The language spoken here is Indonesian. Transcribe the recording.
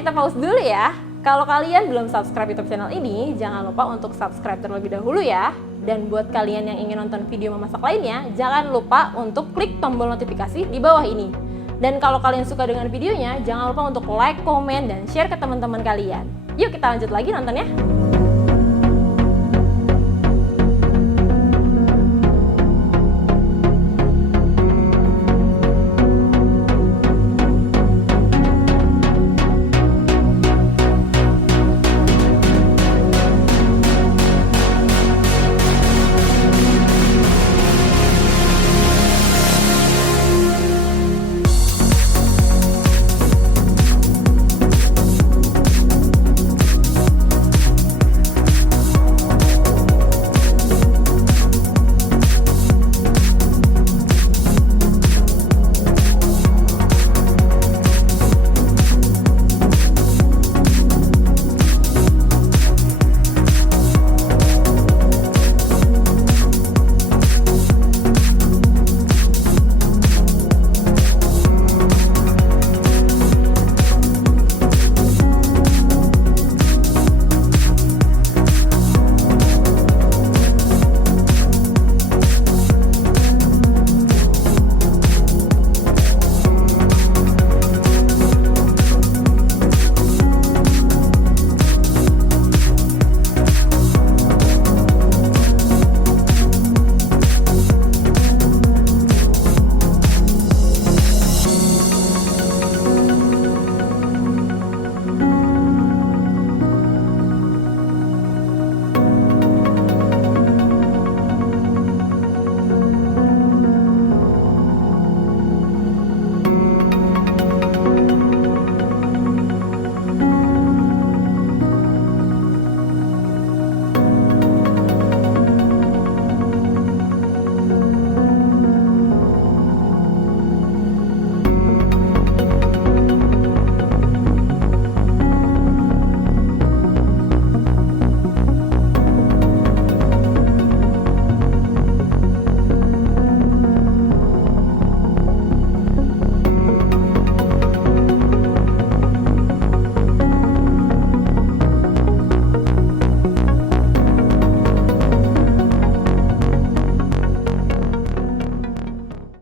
kita pause dulu ya. Kalau kalian belum subscribe YouTube channel ini, jangan lupa untuk subscribe terlebih dahulu ya. Dan buat kalian yang ingin nonton video memasak lainnya, jangan lupa untuk klik tombol notifikasi di bawah ini. Dan kalau kalian suka dengan videonya, jangan lupa untuk like, komen, dan share ke teman-teman kalian. Yuk kita lanjut lagi nontonnya.